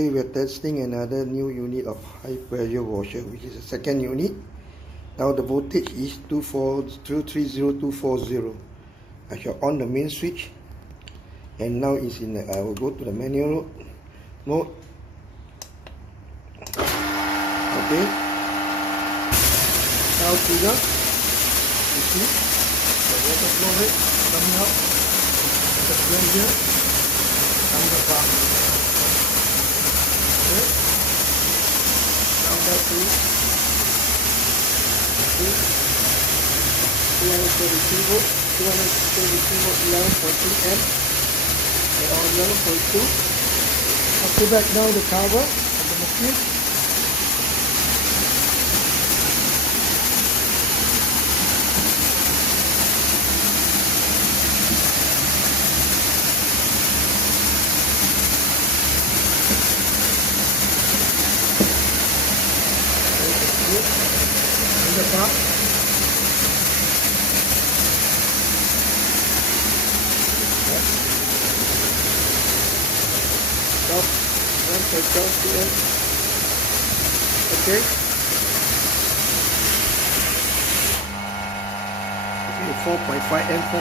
We are testing another new unit of high pressure washer, which is the second unit. Now the voltage is 30240. I shall on the main switch, and now it's in I will go to the manual mode. Okay. Now trigger. You see the water flow rate coming up. The pressure comes up. Okay. Now back to 232 volt, 232 volt, 11.2 amp, or 11.2. I'll put back down the cover of the machine. In the top. Stop. 1.2 amp. Okay. 4.5 amp, 4.5.